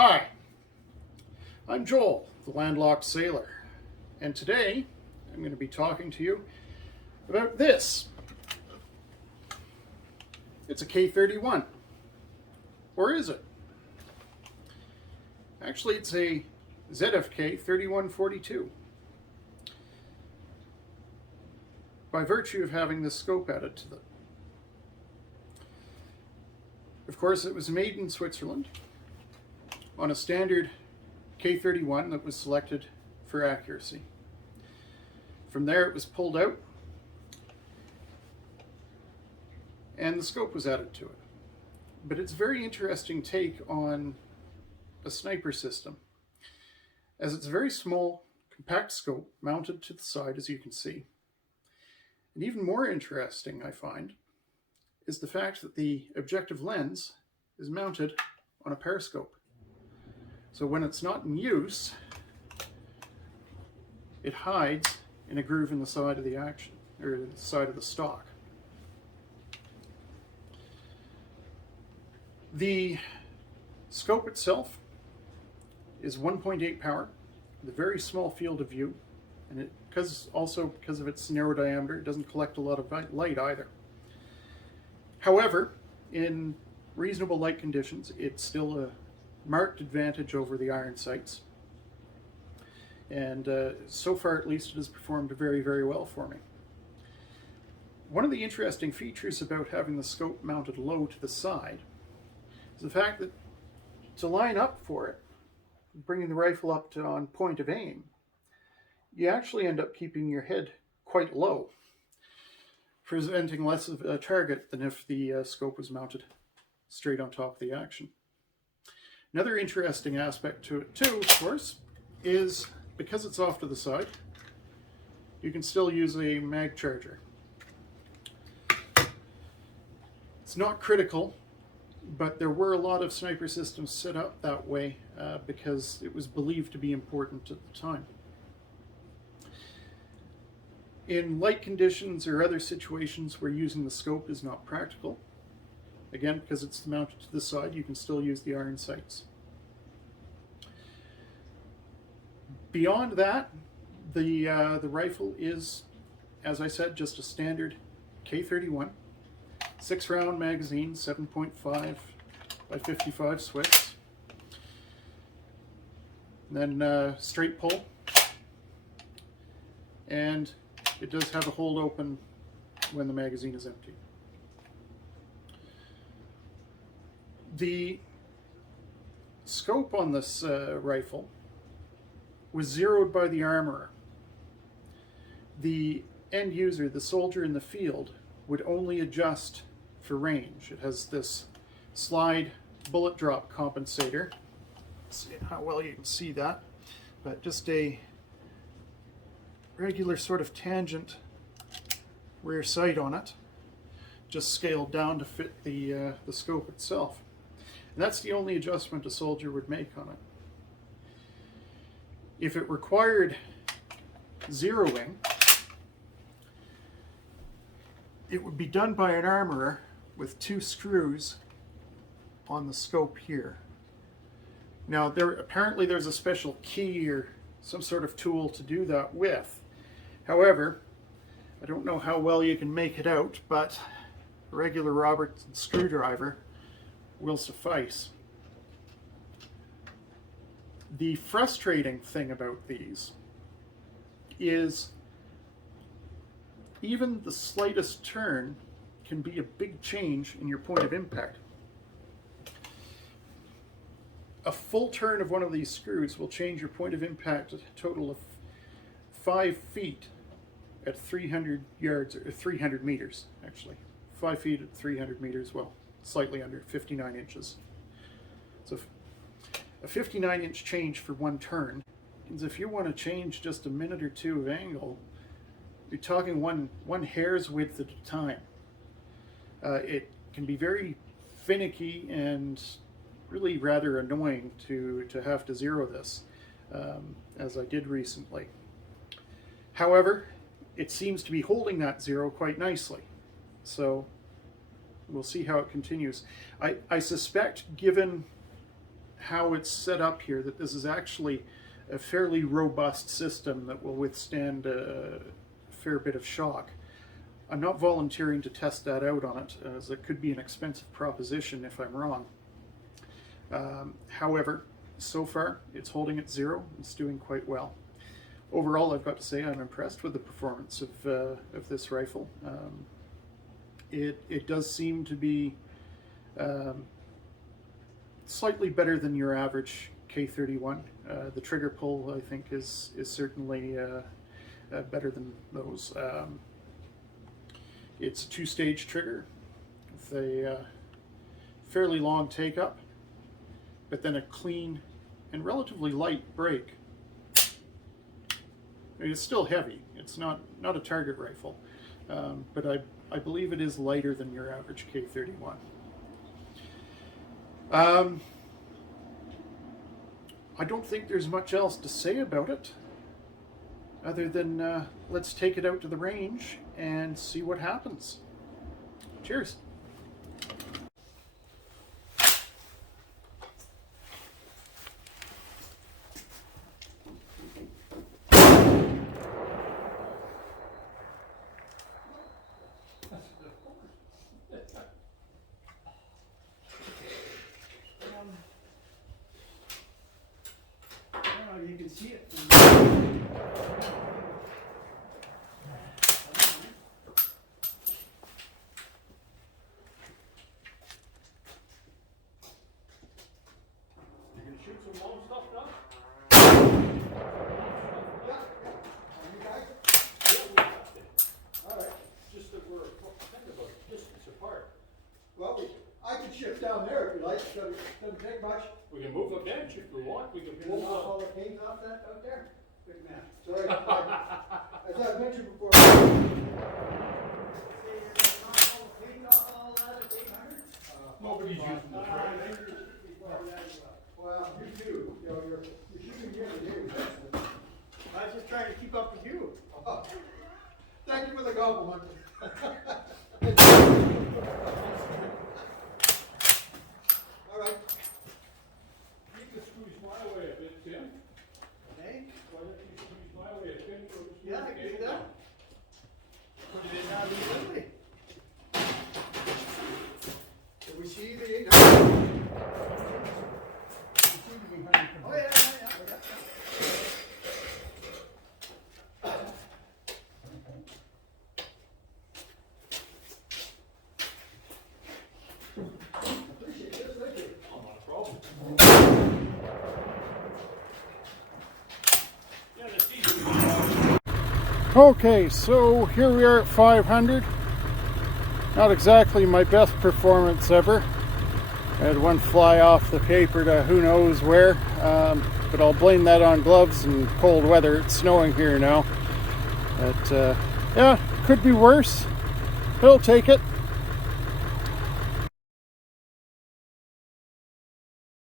Hi, I'm Joel, the landlocked sailor, and today I'm going to be talking to you about this. It's a K31, or is it? Actually, it's a ZFK 3142. By virtue of having this scope added to it. Of course, it was made in Switzerland on a standard K31 that was selected for accuracy. From there it was pulled out and the scope was added to it. But it's a very interesting take on a sniper system, as it's a very small, compact scope mounted to the side, as you can see. And even more interesting, I find, is the fact that the objective lens is mounted on a periscope. So when it's not in use, it hides in a groove in the side of the action, or the side of the stock. The scope itself is 1.8 power, with a very small field of view, and it because of its narrow diameter, it doesn't collect a lot of light either. However, in reasonable light conditions, it's still a marked advantage over the iron sights, and so far at least it has performed very, very well for me. One of the interesting features about having the scope mounted low to the side is the fact that to line up for it, bringing the rifle up to on point of aim, you actually end up keeping your head quite low, presenting less of a target than if the scope was mounted straight on top of the action. Another interesting aspect to it too, of course, is because it's off to the side, you can still use a mag charger. It's not critical, but there were a lot of sniper systems set up that way because it was believed to be important at the time. In light conditions or other situations where using the scope is not practical, again, because it's mounted to the side, you can still use the iron sights. Beyond that, the rifle is, as I said, just a standard K31, 6-round magazine, 7.5 by 55 Swiss. And then straight pull, and it does have a hold open when the magazine is empty. The scope on this rifle was zeroed by the armorer. The end user, the soldier in the field, would only adjust for range. It has this slide bullet drop compensator. Let's see how well you can see that, but just a regular sort of tangent rear sight on it, just scaled down to fit the scope itself. And that's the only adjustment a soldier would make on it. If it required zeroing, it would be done by an armorer with 2 screws on the scope here. Now, apparently there's a special key or some sort of tool to do that with. However, I don't know how well you can make it out, but a regular Robertson screwdriver will suffice. The frustrating thing about these is even the slightest turn can be a big change in your point of impact. A full turn of one of these screws will change your point of impact a total of 5 feet at 300 yards, or 300 meters actually. 5 feet at 300 meters, well, slightly under 59 inches. So a 59-inch change for one turn means if you want to change just a minute or two of angle, you're talking one hair's width at a time. It can be very finicky and really rather annoying to have to zero this, as I did recently. However, it seems to be holding that zero quite nicely. So we'll see how it continues. I suspect, given how it's set up here, that this is actually a fairly robust system that will withstand a fair bit of shock. I'm not volunteering to test that out on it, as it could be an expensive proposition if I'm wrong. However, so far it's holding at 0. It's doing quite well. Overall, I've got to say I'm impressed with the performance of this rifle. It does seem to be slightly better than your average K31. The trigger pull, I think, is certainly better than those. It's a 2-stage trigger with a fairly long take-up, but then a clean and relatively light break. I mean, it's still heavy. It's not a target rifle, but I believe it is lighter than your average K31. I don't think there's much else to say about it, other than let's take it out to the range and see what happens. Cheers. You can see it. You can shoot some long stuff now? Alright. Just that we're kind of a distance apart. Well, I can shift down there if you like. Doesn't take much. We can move a bench if we want. We can pin Pull it off all up. the paint off that out there. Good man. Sorry. As I mentioned before. Nobody's using the trailer. Well, you too. You know, you're shooting here today. I was just trying to keep up with you. Oh, thank you for the compliment. All right. You can squeeze my way a bit, Tim. Hey? Why don't you squeeze my way a bit? So it's Yeah, I can do that. Put it in now immediately. Did we see the 800? Oh, yeah. Appreciate this, thank you. Oh, not a problem. Yeah, that's easy. Okay, so here we are at 500. Not exactly my best performance ever. I had one fly off the paper to who knows where, but I'll blame that on gloves and cold weather. It's snowing here now. But yeah, could be worse. I'll take it.